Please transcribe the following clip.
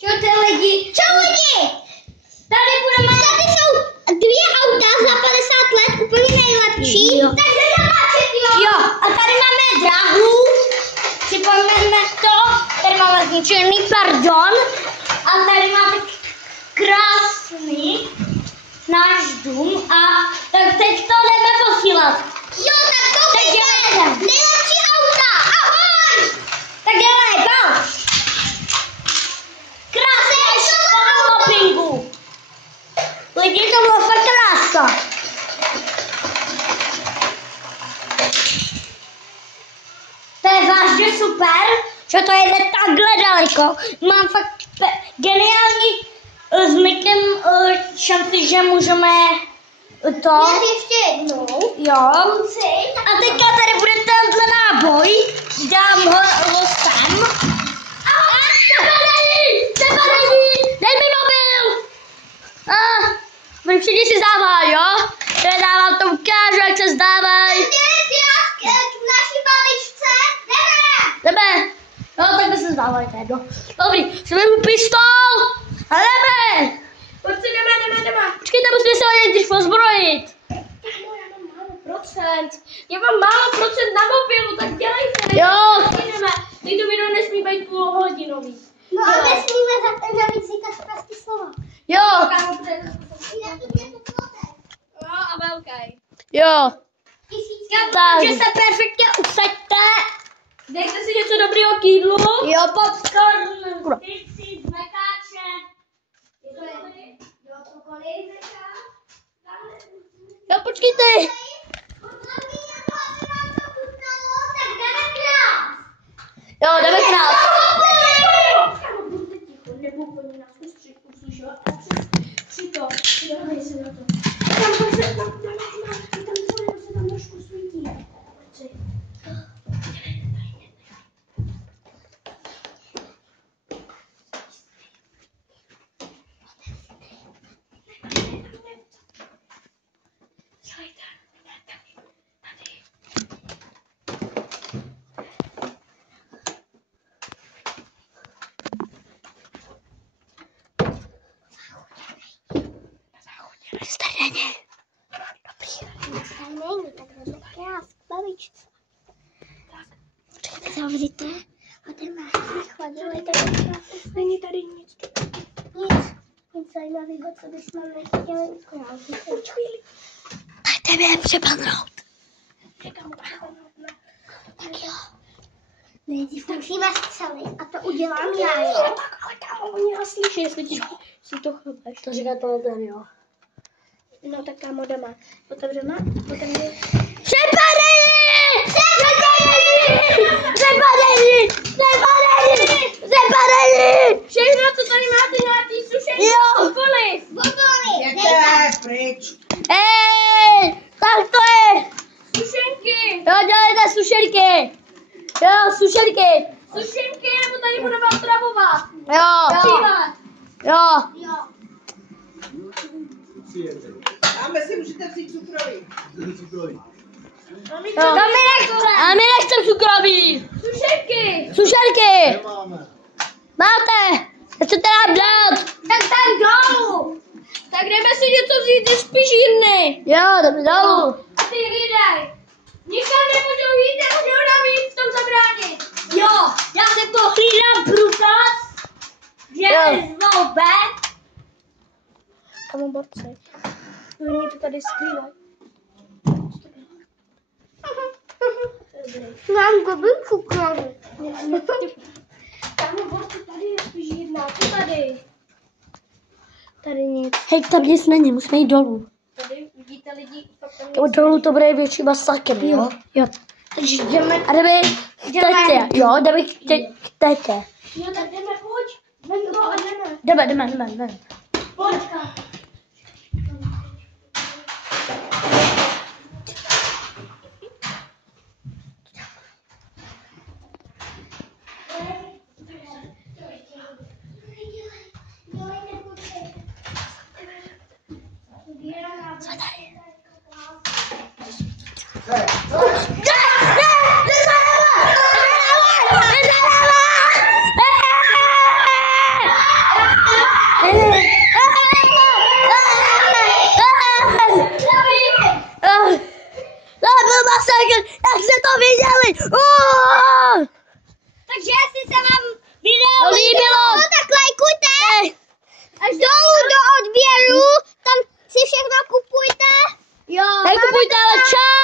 Čau lidi! Čau lidi! Tady budeme... Tady jsou 2 auta za 50 let, úplně nejlepší. Jo. Takže zamáčet, jo! Jo, a tady máme dráhu. Připomeneme to. Tady máme zničený, pardon. A tady máte krásný náš dům. A tak teď to jdeme posílat. Jo, tak to teď jdeme. Nejlepší auta, ahoj! Tak dělej, pal! Lidi, to bylo fakt krása. To je vážně super, že to jede takhle daleko. Mám fakt geniální s Mikem šanci, že můžeme to. Já ještě jednou. Jo. A teďka tady bude tenhle náboj. Dám ho sem. Dej mi mobil! Všichni si zdávají, jo? Já dávám to ukážu, jak se zdávají. K naší babičce, jdeme. No, tak by se zdávají, to je jedno. Dobrý, si vezmu pistol a jdeme. Pojď si, jdeme. Počkejte, musíme se hodit, když pozbrojit. Já mám málo procent. Já mám málo procent na mobilu, tak dělejte. Jo. Jdeme. Teď to video nesmí být půlhodinový. No a nesmíme navíc říkat sprostý slova. Jo. Jo, a velký. Jo. Takže se perfektně usaďte. Dejte si něco dobrýho k jídlu. Jo, popcorn. Pizzy, zmekáče. Jo, cokoliv. Jo, počkejte. Jo, jdeme krát. Staré. Dobrý. Není, tak vezmu krás, babičce. Tak. Počkejte, zavřete. A ten má chladili, tak krásně. Není tady nic. Nic zajímavého, co bychom nechtěli ukrást. Počkejte. Dajte mi je přepadnout. Čekám přepadnout. Tak jo. Nejdřív musíme střelit a to udělám já, jo. Tak, ale kámo, oni ho slyší, jestli si to chlapeš. To říká tohle ten, jo. No tak kámo, jdeme. Otevřeme. Přepadení! Všechno, co tady máte, nějaký sušení, cokoliv. Jděte pryč. Tak to je. Sušenky. Jo, dělejte sušenky. Jo, sušenky. Sušenky, nebo tady budeme otravovat. Jo. Dáme si, můžete vzít cukroví. A my nechcem cukroví. Sušenky. Nemáme. Máte. Chcete nám dát. Tak dolů. Tak jdeme si něco vzít ze špižírny. Jo, jdeme dolů. A ty lidé. Nikam nemůžou jít, nemůžou nám jít v tom zabránit. Jo, já se to hlídám průkaz. Že zvou ven. Kamu borci. Oni to tady skrývají. Mám goblin cukroví. Kamu borci, tady je špižírna. Co tady? Tady nic. Hej, tam nic není, musíme jít dolů. Tady vidíte lidi, pak tam To dolů to bude větší masakr, jo? Jo. Takže jdeme. A jdeme k tetě, jo? Jdeme k tetě. Jo, tak jdeme, pojď. Vem to a jdeme. Jdeme. Počka. Co tady? jak jste to viděli. Takže jestli se vám video Líbilo, tak lajkujte. Až dolů do odběru, tam si všechno kupujte. Jo. Nekupujte, ale čau.